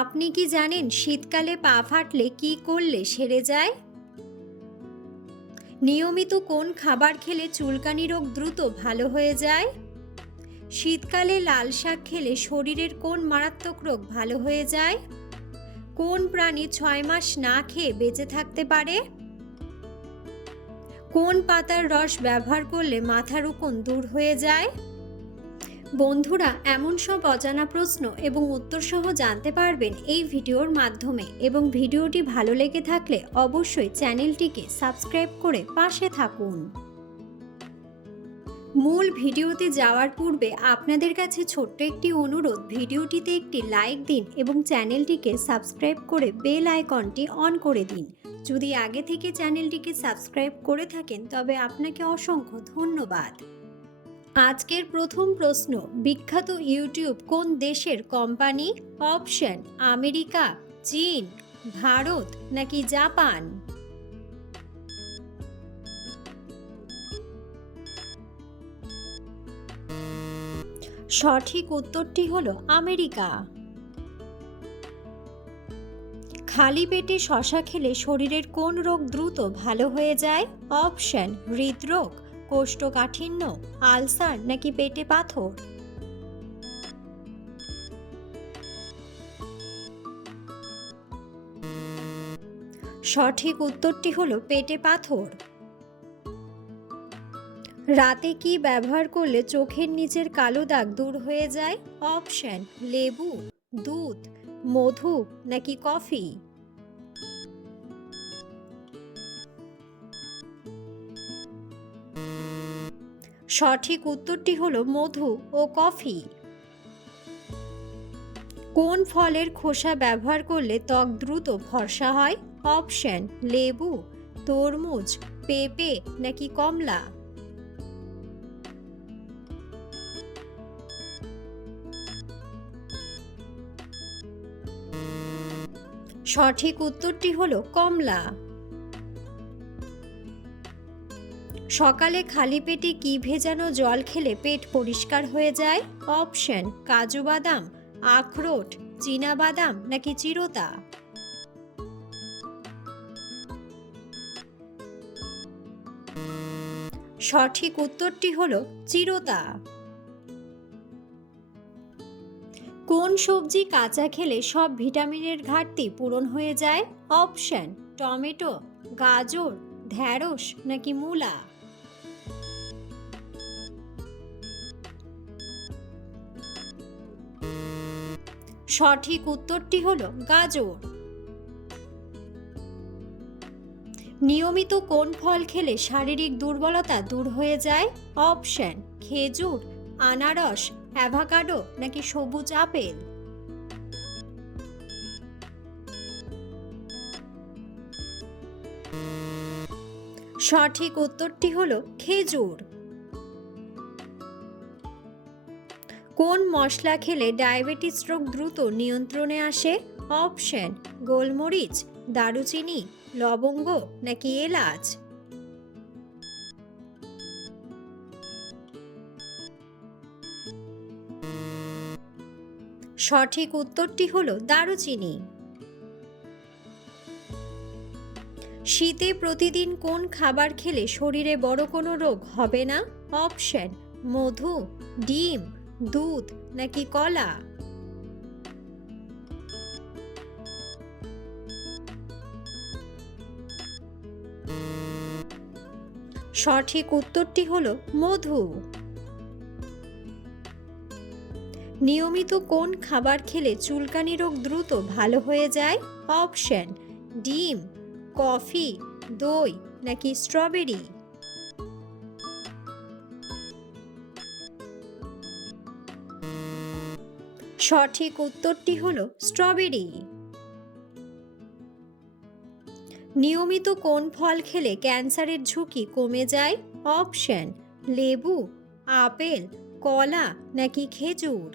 আপনি কি জানেন শীতকালে পা ফাটলে কি করলে সেরে যায়? নিয়মিত কোন খাবার খেলে চুলকানি রোগ দ্রুত ভালো হয়ে যায়? শীতকালে লাল শাক খেলে শরীরের কোন মারাত্মক রোগ ভালো হয়ে যায়? কোন প্রাণী 6 মাস না খেয়ে বেঁচে থাকতে পারে? কোন পাতার রস ব্যবহার করলে মাথার উকুন দূর হয়ে যায়? বন্ধুরা, এমন সব অজানা প্রশ্ন এবং উত্তর সহ জানতে পারবেন এই ভিডিওর মাধ্যমে, এবং ভিডিওটি ভালো লেগে থাকলে অবশ্যই চ্যানেলটিকে সাবস্ক্রাইব করে পাশে থাকুন। মূল ভিডিওতে যাওয়ার পূর্বে আপনাদের কাছে ছোট্ট একটি অনুরোধ, ভিডিওটিতে একটি লাইক দিন এবং চ্যানেলটিকে সাবস্ক্রাইব করে বেল আইকনটি অন করে দিন। যদি আগে থেকে চ্যানেলটিকে সাবস্ক্রাইব করে থাকেন তবে আপনাকে অসংখ্য ধন্যবাদ। আজকের প্রথম প্রশ্ন, বিখ্যাত ইউটিউব কোন দেশের কোম্পানি? অপশন: আমেরিকা, চীন, ভারত নাকি জাপান? সঠিক উত্তরটি হলো আমেরিকা। খালি পেটে শসা খেলে শরীরের কোন রোগ দ্রুত ভালো হয়ে যায়? অপশন: হৃদরোগ, কোষ্ঠকাঠিন্য, আলসার নাকি পেটে পাথর? সঠিক উত্তরটি হলো পেটে পাথর। রাতে কি ব্যবহার করলে চোখের নিচের কালো দাগ দূর হয়ে যায়? অপশন: লেবু, দুধ, মধু নাকি কফি? সঠিক উত্তরটি হলো মধু ও কফি। কোন ফলের খোসা ব্যবহার করলে ত্বক দ্রুত ফর্সা হয়? অপশন: লেবু, তরমুজ, পেঁপে নাকি কমলা? সঠিক উত্তরটি হলো কমলা। সকালে খালি পেটে কি ভেজানো জল খেলে পেট পরিষ্কার হয়ে যায়? অপশন: কাজু বাদাম, আখরোট, চীনা বাদাম নাকি চিরতা? সঠিক উত্তরটি হলো চিরতা। কোন সবজি কাঁচা খেলে সব ভিটামিনের ঘাটতি পূরণ হয়ে যায়? অপশন: টমেটো, গাজর, ঢ্যাঁড়স নাকি মূলা? সঠিক উত্তরটি হলো গাজর। নিয়মিত কোন ফল খেলে শারীরিক দুর্বলতা দূর হয়ে যায়? অপশন: খেজুর, আনারস, অ্যাভোকাডো নাকি সবুজ আপেল? সঠিক উত্তরটি হলো খেজুর। কোন মশলা খেলে ডায়াবেটিস রোগ দ্রুত নিয়ন্ত্রণে আসে? অপশন: গোলমরিচ, দারুচিনি, লবঙ্গ নাকি এলাচ? সঠিক উত্তরটি হলো দারুচিনি। শীতে প্রতিদিন কোন খাবার খেলে শরীরে বড় কোনো রোগ হবে না? অপশন: মধু, ডিম, দুধ নাকি কলা? সঠিক উত্তরটি হলো মধু। নিয়মিত কোন খাবার খেলে চুলকানি রোগ দ্রুত ভালো হয়ে যায়? অপশন: ডিম, কফি, দই নাকি স্ট্রবেরি? সঠিক উত্তরটি হলো স্ট্রবেরি। নিয়মিত কোন ফল খেলে ক্যান্সারের ঝুঁকি কমে যায়? অপশন: লেবু, আপেল, কলা নাকি খেজুর?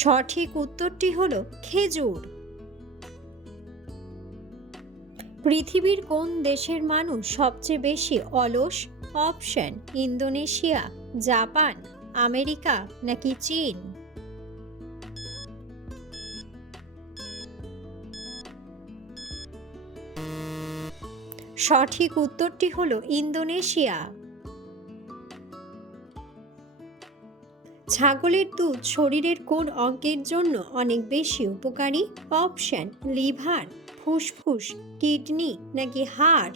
সঠিক উত্তরটি হলো খেজুর। পৃথিবীর কোন দেশের মানুষ সবচেয়ে বেশি অলস? অপশন: ইন্দোনেশিয়া, জাপান, আমেরিকা নাকি চীন। সঠিক উত্তরটি হলো ইন্দোনেশিয়া। ছাগলের দুধ শরীরের কোন অঙ্গের জন্য অনেক বেশি উপকারী? অপশন: লিভার, ফুসফুস, কিডনি নাকি হাড়।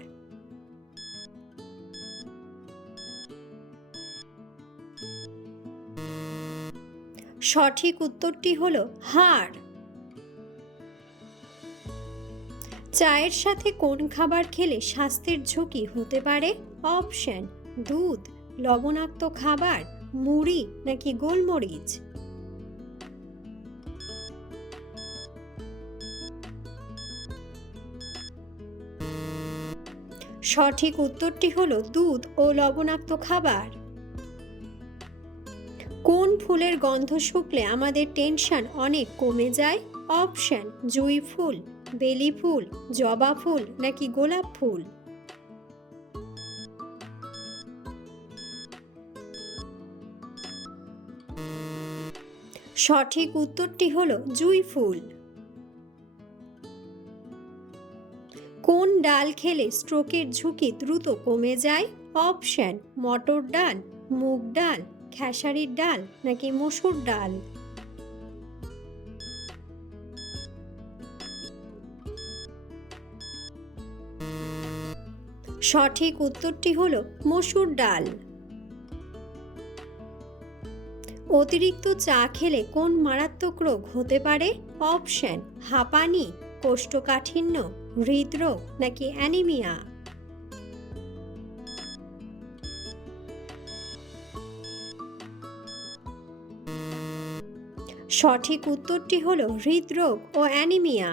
সঠিক উত্তরটি হলো হাড়। চায়ের সাথে কোন খাবার খেলে স্বাস্থ্যের ঝুঁকি হতে পারে? অপশন: দুধ, লবণাক্ত খাবার, মুড়ি নাকি গোলমরিচ। সঠিক উত্তরটি হলো দুধ ও লবণাক্ত খাবার। কোন ফুলের গন্ধ শুকলে আমাদের টেনশন অনেক কমে যায়? অপশন: জুঁই ফুল, বেলি ফুল, জবা ফুল নাকি গোলাপ ফুল। সঠিক উত্তরটি হলো জুঁই ফুল। কোন ডাল খেলে স্ট্রোকের ঝুঁকি দ্রুত কমে যায়? অপশন: মটর ডাল, মুগ ডাল, খেসারির ডাল নাকি মসুর ডাল। সঠিক উত্তরটি হলো মসুর ডাল। অতিরিক্ত চা খেলে কোন মারাত্মক রোগ হতে পারে? অপশন: হাঁপানি, কোষ্ঠকাঠিন্য, হৃদরোগ নাকি অ্যানিমিয়া। সঠিক উত্তরটি হলো হৃদরোগ ও অ্যানিমিয়া।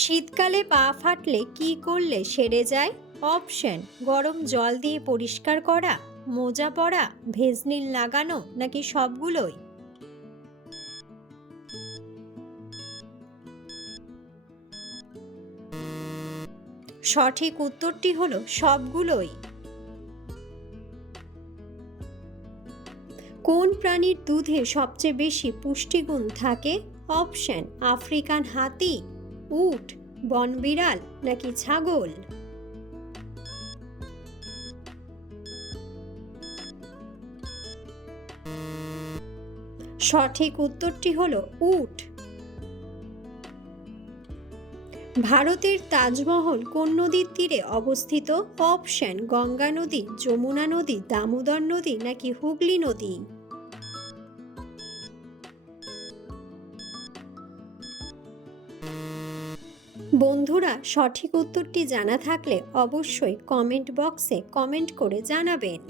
শীতকালে পা ফাটলে কি করলে সেরে যায়? অপশন: গরম জল দিয়ে পরিষ্কার করা, মোজা পরা, ভেজলিন লাগানো নাকি সবগুলোই। সঠিক উত্তরটি হলো সবগুলোই। কোন প্রাণীর দুধে সবচেয়ে বেশি পুষ্টিগুণ থাকে? অপশন: আফ্রিকান হাতি, উট, বনবিড়াল নাকি ছাগল। সঠিক উত্তরটি হলো উট। ভারতের তাজমহল কোন নদীর তীরে অবস্থিত? অপশন: গঙ্গা নদী, যমুনা নদী, দামোদর নদী নাকি হুগলি নদী। বন্ধুরা, সঠিক উত্তরটি জানা থাকলে অবশ্যই কমেন্ট বক্সে কমেন্ট করে জানাবেন।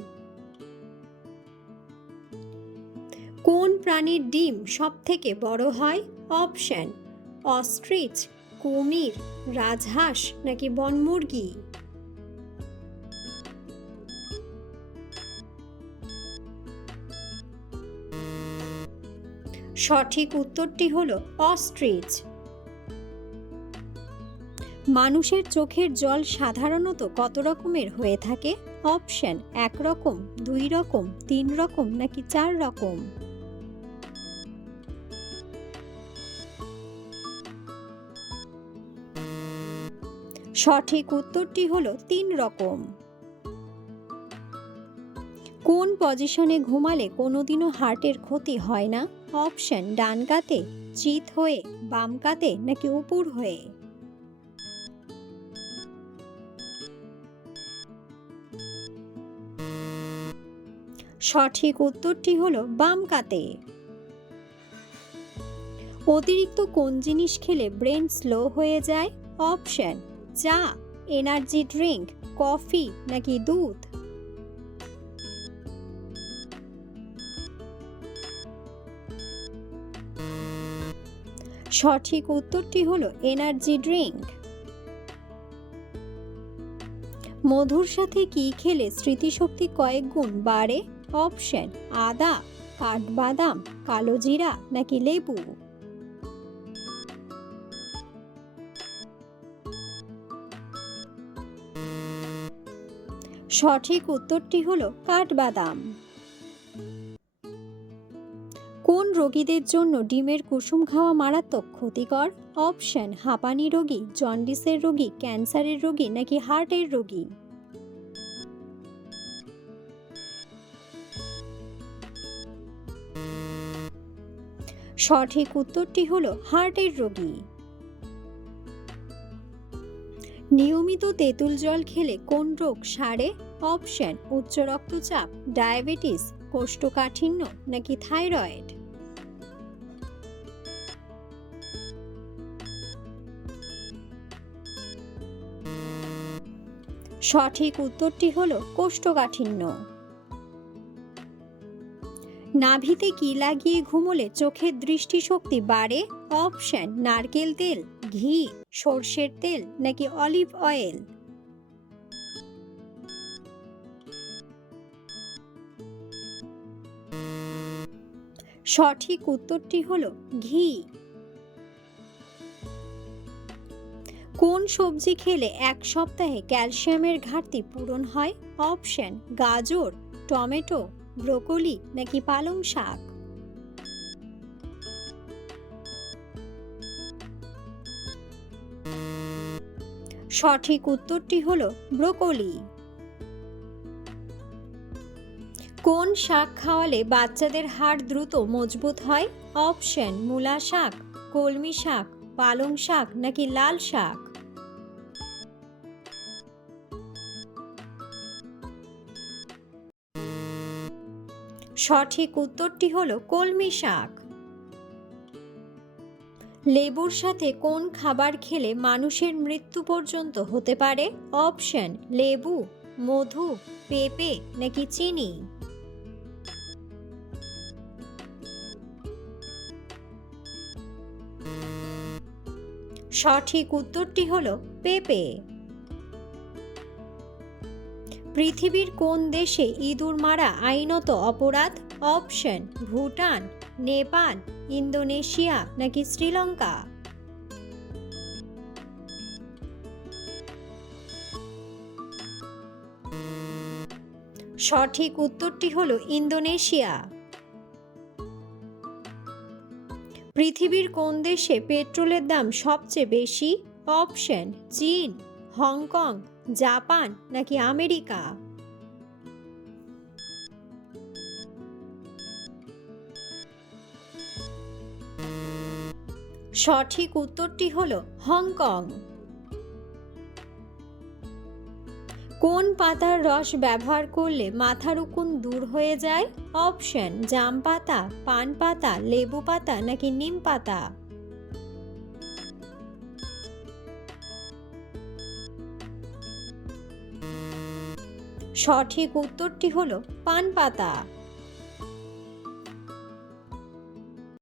কোন প্রাণীর ডিম সবথেকে বড় হয়? অপশন: অস্ট্রিচ, কুমির, রাজহাঁস নাকি বনমুরগি। সঠিক উত্তরটি হলো অস্ট্রিচ। মানুষের চোখের জল সাধারণত কত রকমের হয়ে থাকে? অপশন: 1 রকম, 2 রকম, 3 রকম নাকি 4 রকম। সঠিক উত্তরটি হলো 3 রকম। কোন পজিশনে ঘুমালে কোনোদিনও হার্টের ক্ষতি হয় না? অপশন: ডান কাতে, চিত হয়ে, বাম কাতে নাকি উপর হয়ে। সঠিক উত্তরটি হলো বাম কাতে। অতিরিক্ত কোন জিনিস খেলে ব্রেন স্লো হয়ে যায়? অপশন: চা, এনার্জি ড্রিঙ্ক, কফি নাকি দুধ। সঠিক উত্তরটি হলো এনার্জি ড্রিঙ্ক। মধুর সাথে কি খেলে স্মৃতিশক্তি কয়েক গুণ বাড়ে? অপশন: আদা, কাঠবাদাম, কালো জিরা নাকি লেবু। সঠিক উত্তরটি হলো কাঠবাদাম। কোন রোগীদের জন্য ডিমের কুসুম খাওয়া মারাত্মক ক্ষতিকর? অপশন: হাঁপানি রোগী, জন্ডিসের রোগী, ক্যান্সারের রোগী নাকি হার্টের রোগী। সঠিক উত্তরটি হলো হার্টের রোগী। নিয়মিত তেঁতুল জল খেলে কোন রোগ সারে? অপশন: উচ্চ রক্তচাপ, ডায়াবেটিস, কোষ্ঠকাঠিন্য নাকি থাইরয়েড। সঠিক উত্তরটি হলো কোষ্ঠকাঠিন্য। নাভিতে কি লাগিয়ে ঘুমোলে চোখের দৃষ্টিশক্তি বাড়ে? অপশন: নারকেল তেল, ঘি, সর্ষের তেল নাকি অলিভ অয়েল। সঠিক উত্তরটি হলো ঘি। কোন সবজি খেলে এক সপ্তাহে ক্যালসিয়ামের ঘাটতি পূরণ হয়? অপশন: গাজর, টমেটো, ব্রোকলি নাকি পালং শাক। সঠিক উত্তরটি হলো ব্রোকলি। কোন শাক খাওয়ালে বাচ্চাদের হাড় দ্রুত মজবুত হয়? অপশন: মূলা শাক, কলমি শাক, পালং শাক নাকি লাল শাক। সঠিক উত্তরটি হলো কলমি শাক। লেবুর সাথে কোন খাবার খেলে মানুষের মৃত্যু পর্যন্ত হতে পারে? অপশন: লেবু, মধু, পেঁপে নাকি চিনি। সঠিক উত্তরটি হলো পেঁপে। পৃথিবীর কোন দেশে ইঁদুর মারা আইনত অপরাধ? অপশন: ভুটান, নেপাল, ইন্দোনেশিয়া নাকি শ্রীলঙ্কা। সঠিক উত্তরটি হলো ইন্দোনেশিয়া। পৃথিবীর কোন দেশে পেট্রোলের দাম সবচেয়ে বেশি? অপশন: চীন, হংকং, জাপান নাকি আমেরিকা। সঠিক উত্তরটি হলো হংকং। কোন পাতার রস ব্যবহার করলে মাথার উকুন দূর হয়ে যায়? অপশন: জাম পাতা, পান পাতা, লেবু পাতা নাকি নিম পাতা। সঠিক উত্তরটি হলো পান পাতা।